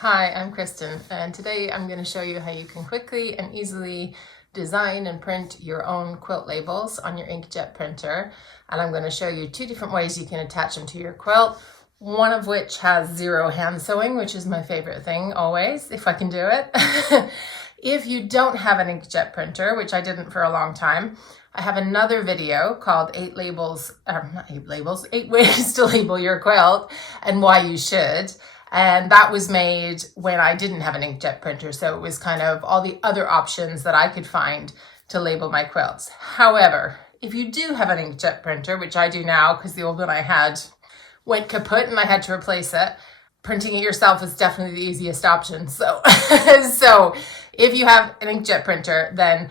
Hi, I'm Kristen, and today I'm going to show you how you can quickly and easily design and print your own quilt labels on your inkjet printer. And I'm going to show you two different ways you can attach them to your quilt, one of which has zero hand sewing, which is my favorite thing always, if I can do it. If you don't have an inkjet printer, which I didn't for a long time, I have another video called 8 ways to label your quilt and why you should. And that was made when I didn't have an inkjet printer. So it was kind of all the other options that I could find to label my quilts. However, if you do have an inkjet printer, which I do now because the old one I had went kaput and I had to replace it, printing it yourself is definitely the easiest option. So, so if you have an inkjet printer, then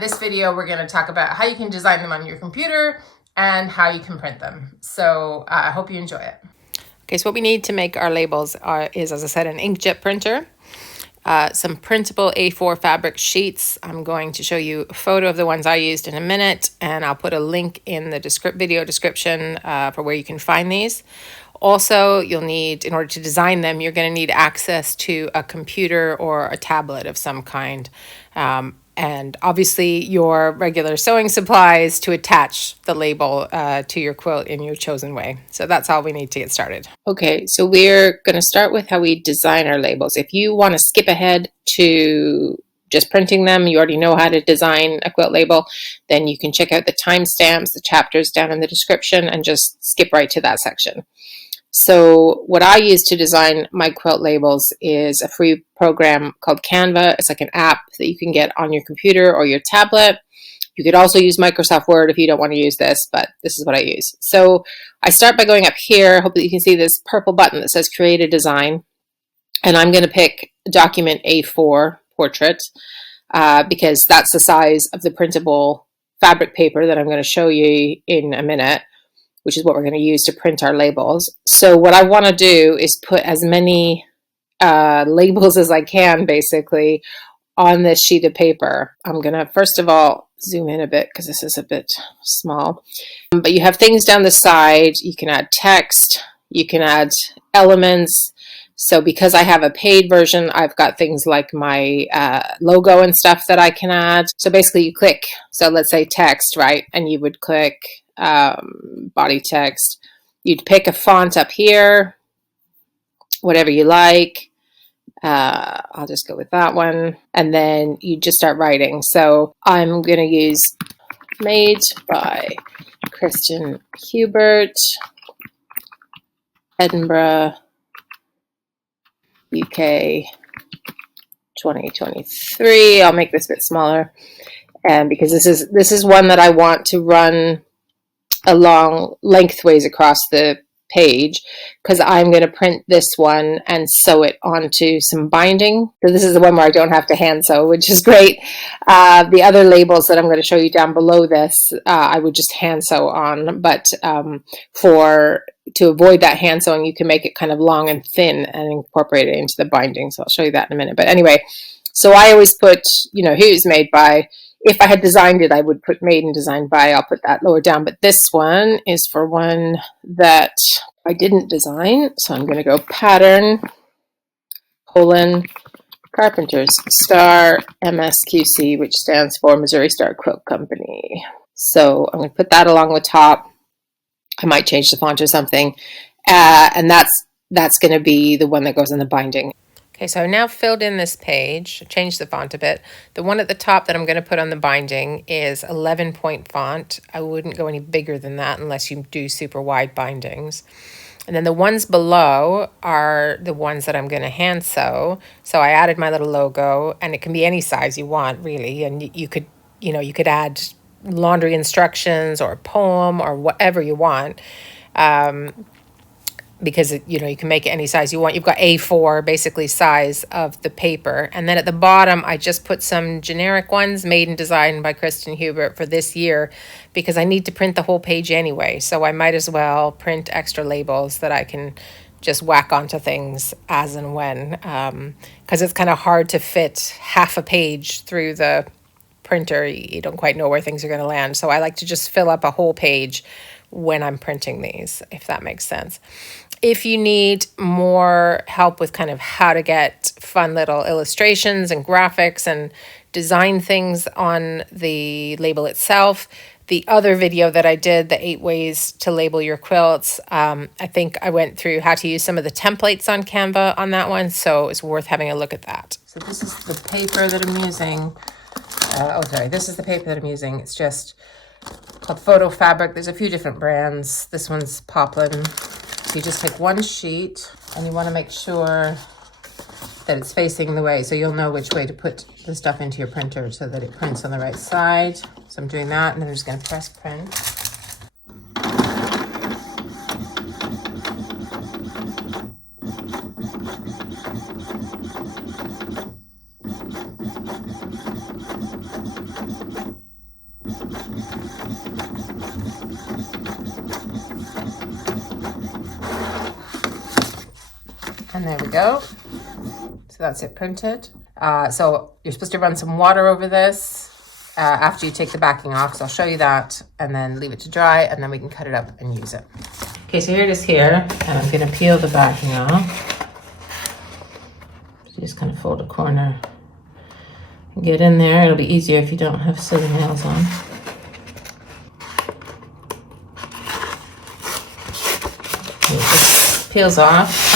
this video we're going to talk about how you can design them on your computer and how you can print them. So I hope you enjoy it. Okay, so what we need to make our labels is, as I said, an inkjet printer, some printable A4 fabric sheets. I'm going to show you a photo of the ones I used in a minute, and I'll put a link in the video description for where you can find these. Also, you'll need, in order to design them, you're going to need access to a computer or a tablet of some kind. And obviously your regular sewing supplies to attach the label to your quilt in your chosen way. So that's all we need to get started. Okay, so we're going to start with how we design our labels. If you want to skip ahead to just printing them, you already know how to design a quilt label, then you can check out the timestamps, the chapters down in the description, and just skip right to that section. So what I use to design my quilt labels is a free program called Canva. It's like an app that you can get on your computer or your tablet. You could also use Microsoft Word if you don't want to use this, but this is what I use. So I start by going up here. Hopefully you can see this purple button that says Create a Design. And I'm going to pick document A4 portrait because that's the size of the printable fabric paper that I'm going to show you in a minute, which is what we're going to use to print our labels. So what I want to do is put as many labels as I can, basically, on this sheet of paper. I'm going to, first of all, zoom in a bit because this is a bit small. But you have things down the side. You can add text. You can add elements. So because I have a paid version, I've got things like my logo and stuff that I can add. So basically you click, so let's say text, right? And you would click body text. You'd pick a font up here, whatever you like. I'll just go with that one. And then you just start writing. So I'm going to use Made by Kristen Hubert, Edinburgh, UK 2023. I'll make this a bit smaller, and because this is one that I want to run along lengthways across the page, because I'm going to print this one and sew it onto some binding. So this is the one where I don't have to hand sew, which is great. The other labels that I'm going to show you down below this, I would just hand sew on, but to avoid that hand sewing, you can make it kind of long and thin and incorporate it into the binding. So I'll show you that in a minute. But anyway, so I always put, who's made by. If I had designed it, I would put made and designed by. I'll put that lower down. But this one is for one that I didn't design. So I'm going to go pattern, Carpenter's Star MSQC, which stands for Missouri Star Quilt Company. So I'm going to put that along the top. I might change the font or something. And that's going to be the one that goes in the binding. Okay, so I've now filled in this page, changed the font a bit. The one at the top that I'm going to put on the binding is 11-point font. I wouldn't go any bigger than that unless you do super wide bindings. And then the ones below are the ones that I'm going to hand sew. So I added my little logo, and it can be any size you want, really. And you could add laundry instructions or a poem or whatever you want. Because you can make it any size you want. You've got A4 basically size of the paper, and then at the bottom I just put some generic ones made and designed by Kristen Hubert for this year, because I need to print the whole page anyway, so I might as well print extra labels that I can just whack onto things as and when, because it's kind of hard to fit half a page through the printer. You don't quite know where things are going to land, so I like to just fill up a whole page when I'm printing these, if that makes sense. If you need more help with kind of how to get fun little illustrations and graphics and design things on the label itself, the other video that I did, the 8 ways to label your quilts, I think I went through how to use some of the templates on Canva on that one, so it's worth having a look at that. So this is the paper that I'm using. This is the paper that I'm using. It's just called Photo Fabric. There's a few different brands. This one's Poplin. So you just take one sheet and you want to make sure that it's facing the way, so you'll know which way to put the stuff into your printer so that it prints on the right side. So I'm doing that, and then I'm just going to press print. And there we go. So that's it printed. So you're supposed to run some water over this after you take the backing off. So I'll show you that and then leave it to dry, and then we can cut it up and use it. Okay, so here it is here, and I'm gonna peel the backing off. So just kind of fold a corner and get in there. It'll be easier if you don't have sewing nails on. And it just peels off.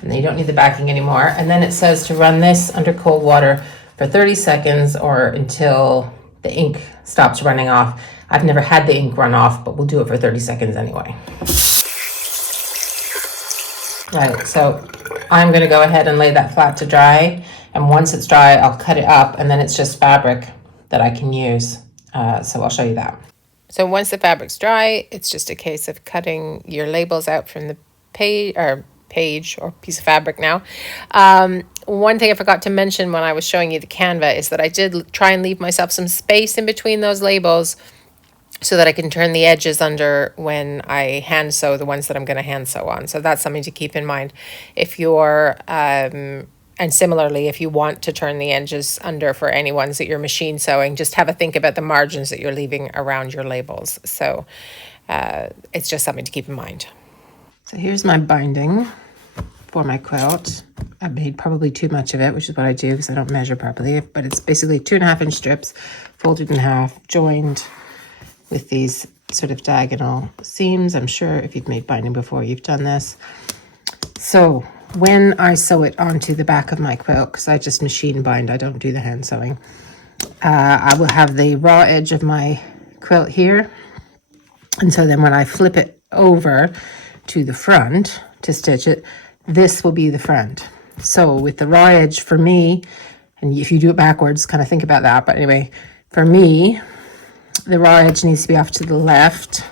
And then you don't need the backing anymore. And then it says to run this under cold water for 30 seconds or until the ink stops running off. I've never had the ink run off, but we'll do it for 30 seconds anyway. Right, so I'm gonna go ahead and lay that flat to dry. And once it's dry, I'll cut it up, and then it's just fabric that I can use. So I'll show you that. So once the fabric's dry, it's just a case of cutting your labels out from the page or piece of fabric now. One thing I forgot to mention when I was showing you the Canva is that I did try and leave myself some space in between those labels so that I can turn the edges under when I hand sew the ones that I'm going to hand sew on. So that's something to keep in mind. If you're, and similarly, if you want to turn the edges under for any ones that you're machine sewing, just have a think about the margins that you're leaving around your labels. So it's just something to keep in mind. So here's my binding for my quilt. I made probably too much of it, which is what I do because I don't measure properly, but it's basically 2.5-inch strips folded in half, joined with these sort of diagonal seams. I'm sure if you've made binding before, you've done this. So when I sew it onto the back of my quilt, because I just machine bind, I don't do the hand sewing, I will have the raw edge of my quilt here. And so then when I flip it over to the front to stitch it, this will be the front. So with the raw edge for me, and if you do it backwards, kind of think about that. But anyway, for me, the raw edge needs to be off to the left,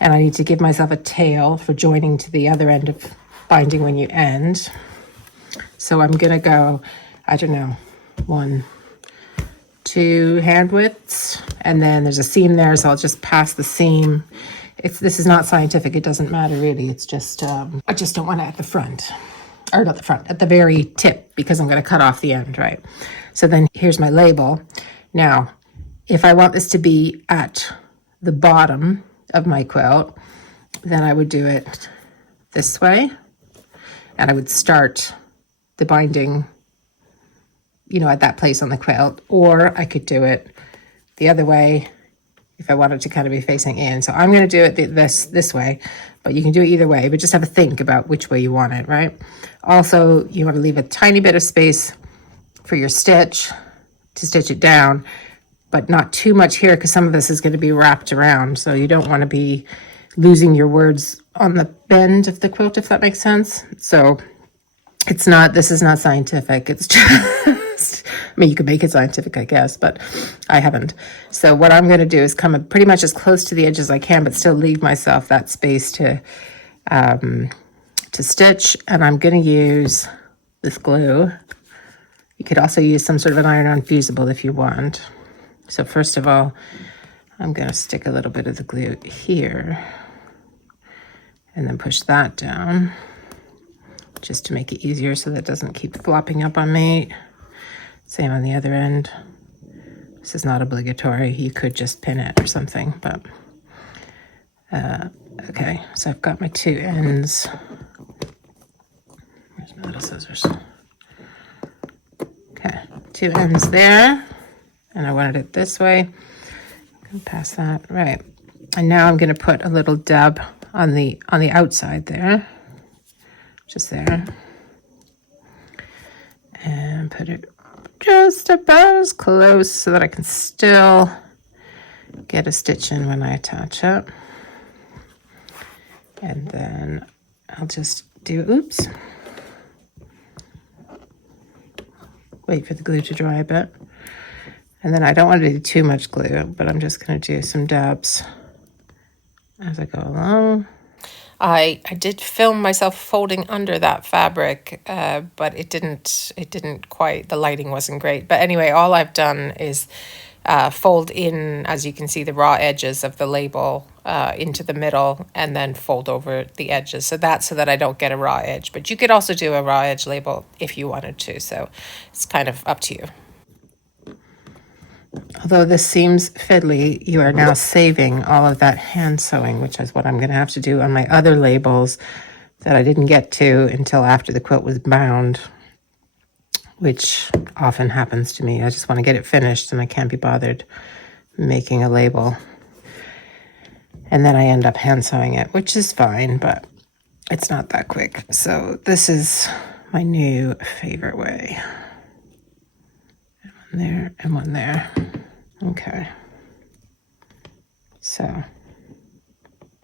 and I need to give myself a tail for joining to the other end of binding when you end. So I'm gonna go, I don't know, 1, 2 hand widths, and then there's a seam there, so I'll just pass the seam. This is not scientific, it doesn't matter really, it's just, I just don't want it at the front, or not the front, at the very tip, because I'm gonna cut off the end, right? So then here's my label. Now, if I want this to be at the bottom of my quilt, then I would do it this way, and I would start the binding, you know, at that place on the quilt, or I could do it the other way if I wanted to kind of be facing in. So I'm going to do it this way, but you can do it either way, but just have a think about which way you want it, right? Also, you want to leave a tiny bit of space for your stitch to stitch it down, but not too much here because some of this is going to be wrapped around. So you don't want to be losing your words on the bend of the quilt, if that makes sense. So it's not, this is not scientific. It's just, I mean, you could make it scientific, I guess, but I haven't. So what I'm going to do is come pretty much as close to the edge as I can, but still leave myself that space to stitch. And I'm going to use this glue. You could also use some sort of an iron-on fusible if you want. So first of all, I'm going to stick a little bit of the glue here and then push that down just to make it easier so that it doesn't keep flopping up on me. Same on the other end. This is not obligatory. You could just pin it or something, but Okay, so I've got my two ends. Where's my little scissors? Okay, two ends there, and I wanted it this way. Pass that, right. And now I'm going to put a little dab on the outside there, just there, and put it just about as close so that I can still get a stitch in when I attach it. And then I'll just do, oops, wait for the glue to dry a bit. And then I don't want to do too much glue, but I'm just going to do some dabs as I go along. I did film myself folding under that fabric, but it didn't quite, the lighting wasn't great. But anyway, all I've done is fold in, as you can see, the raw edges of the label into the middle and then fold over the edges. So that's so that I don't get a raw edge. But you could also do a raw edge label if you wanted to. So it's kind of up to you. Although this seems fiddly, you are now saving all of that hand sewing, which is what I'm going to have to do on my other labels that I didn't get to until after the quilt was bound, which often happens to me. I just want to get it finished and I can't be bothered making a label. And then I end up hand sewing it, which is fine, but it's not that quick. So this is my new favorite way. One there and one there. Okay. So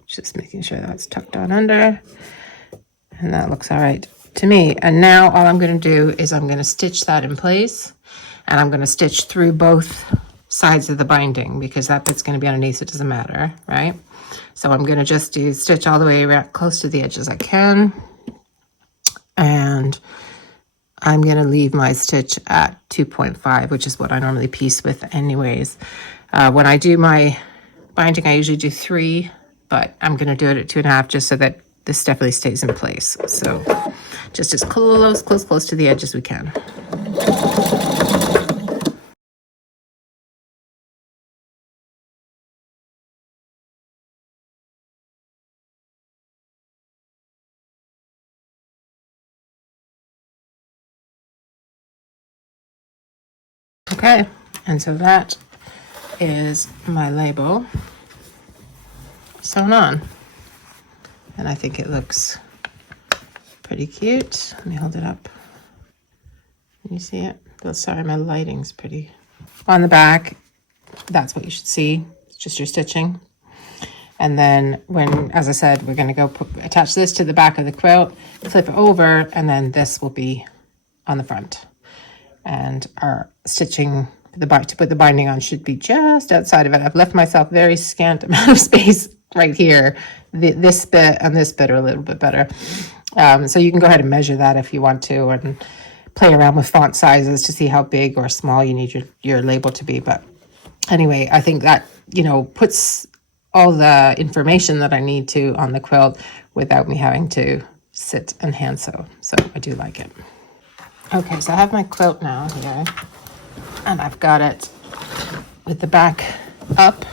just making sure that's tucked on under. And that looks all right to me. And now all I'm going to do is I'm going to stitch that in place, and I'm going to stitch through both sides of the binding because that bit's going to be underneath, so it doesn't matter, right? So I'm going to just do stitch all the way around close to the edge as I can, and I'm going to leave my stitch at 2.5, which is what I normally piece with anyways. When I do my binding, I usually do 3, but I'm going to do it at 2.5 just so that this definitely stays in place. So just as close to the edge as we can. Okay, and so that is my label sewn on. And I think it looks pretty cute. Let me hold it up. Can you see it? Oh, sorry, my lighting's pretty. On the back, that's what you should see. It's just your stitching. And then when, as I said, we're going to go attach this to the back of the quilt, flip it over, and then this will be on the front. And our stitching to put the binding on should be just outside of it. I've left myself very scant amount of space right here. This bit and this bit are a little bit better. So you can go ahead and measure that if you want to, and play around with font sizes to see how big or small you need your label to be. But anyway, I think that, you know, puts all the information that I need to on the quilt without me having to sit and hand sew. So I do like it. Okay, so I have my quilt now here, and I've got it with the back up.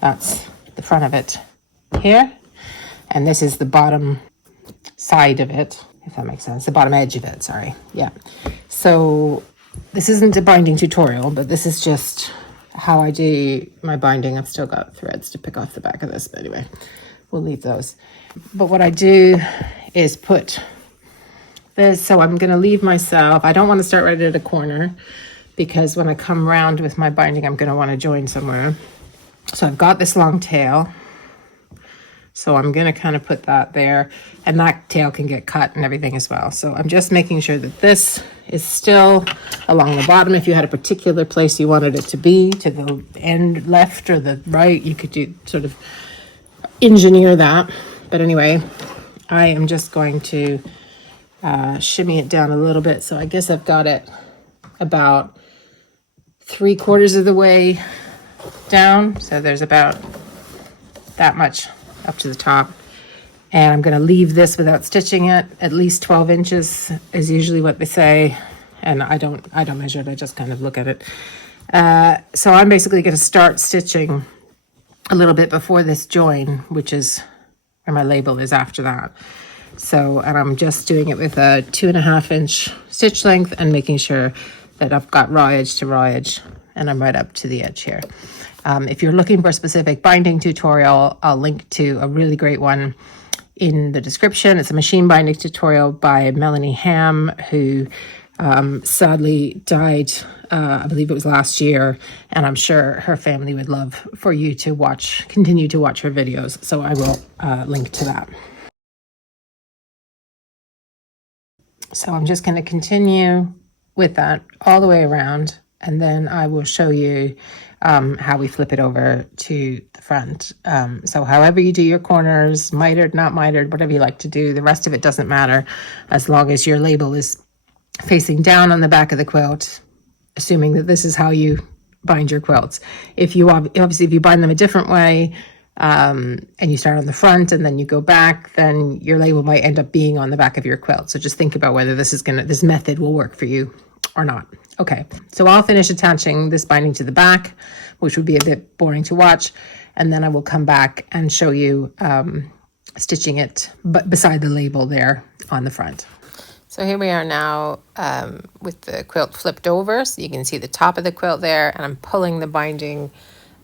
That's the front of it here, and this is the bottom side of it, if that makes sense, the bottom edge of it, sorry. Yeah, so this isn't a binding tutorial, but this is just how I do my binding. I've still got threads to pick off the back of this, but anyway, we'll leave those. But what I do is put this, so I'm going to leave myself, I don't want to start right at a corner, because when I come around with my binding, I'm going to want to join somewhere. So I've got this long tail, so I'm going to kind of put that there, and that tail can get cut and everything as well. So I'm just making sure that this is still along the bottom. If you had a particular place you wanted it to be, to the end left or the right, you could do sort of engineer that. But anyway, I am just going to shimmy it down a little bit. So I guess I've got it about 3/4 of the way down. So there's about that much up to the top. And I'm going to leave this without stitching it. At least 12 inches is usually what they say. And I don't measure it. I just kind of look at it. So I'm basically going to start stitching a little bit before this join, which is and my label is after that. So, and I'm just doing it with a 2.5 inch stitch length and making sure that I've got raw edge to raw edge, and I'm right up to the edge here. If you're looking for a specific binding tutorial, I'll link to a really great one in the description. It's a machine binding tutorial by Melanie Ham, who sadly died, I believe it was last year, and I'm sure her family would love for you to continue to watch her videos. So I will link to that. So I'm just going to continue with that all the way around, and then I will show you how we flip it over to the front. So however you do your corners, mitered, not mitered, whatever you like to do, the rest of it doesn't matter as long as your label is facing down on the back of the quilt, assuming that this is how you bind your quilts. If you obviously, if you bind them a different way, and you start on the front and then you go back, then your label might end up being on the back of your quilt. So just think about whether this method will work for you or not. Okay, so I'll finish attaching this binding to the back, which would be a bit boring to watch, and then I will come back and show you stitching it beside the label there on the front. So here we are now with the quilt flipped over, so you can see the top of the quilt there, and I'm pulling the binding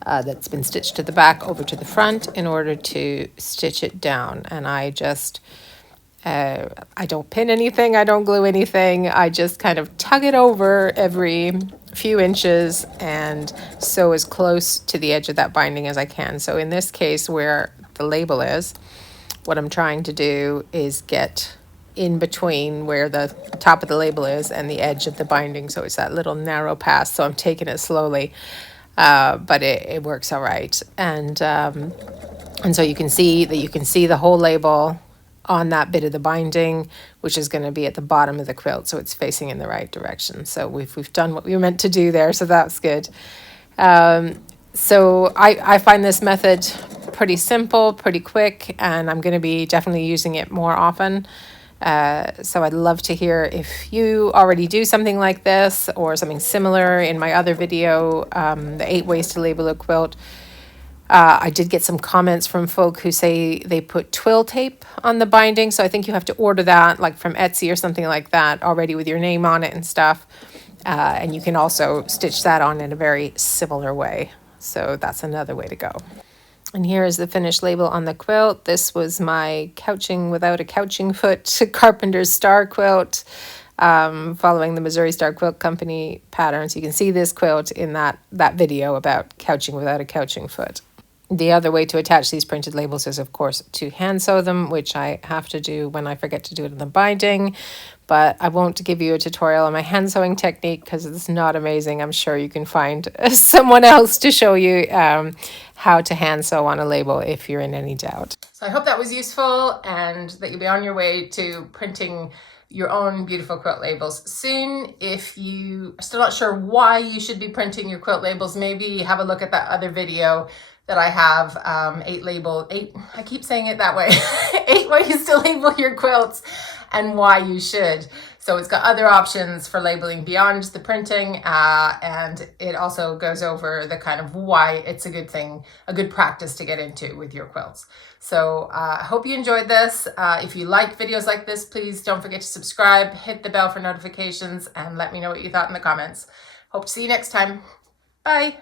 that's been stitched to the back over to the front in order to stitch it down. And I just, I don't pin anything, I don't glue anything, I just kind of tug it over every few inches and sew as close to the edge of that binding as I can. So in this case, where the label is, what I'm trying to do is get in between where the top of the label is and the edge of the binding, so it's that little narrow pass. So I'm taking it slowly, but it works all right. And so you can see the whole label on that bit of the binding, which is going to be at the bottom of the quilt, so it's facing in the right direction. So we've done what we were meant to do there, so that's good. So I find this method pretty simple, pretty quick, and I'm going to be definitely using it more often. So I'd love to hear if you already do something like this or something similar. In my other video, the 8 ways to label a quilt, I did get some comments from folk who say they put twill tape on the binding. So I think you have to order that like from Etsy or something like that already with your name on it and stuff. And you can also stitch that on in a very similar way. So that's another way to go. And here is the finished label on the quilt. This was my couching without a couching foot Carpenter's Star quilt, following the Missouri Star Quilt Company patterns. You can see this quilt in that video about couching without a couching foot. The other way to attach these printed labels is, of course, to hand sew them, which I have to do when I forget to do it in the binding. But I won't give you a tutorial on my hand sewing technique because it's not amazing. I'm sure you can find someone else to show you how to hand sew on a label if you're in any doubt. So I hope that was useful and that you'll be on your way to printing your own beautiful quilt labels soon. If you are still not sure why you should be printing your quilt labels, maybe have a look at that other video that I have, 8, I keep saying it that way, 8 ways to label your quilts and why you should. So it's got other options for labeling beyond the printing, and it also goes over the kind of why it's a good thing, a good practice to get into with your quilts. So I hope you enjoyed this. If you like videos like this, please don't forget to subscribe, hit the bell for notifications, and let me know what you thought in the comments. Hope to see you next time. Bye.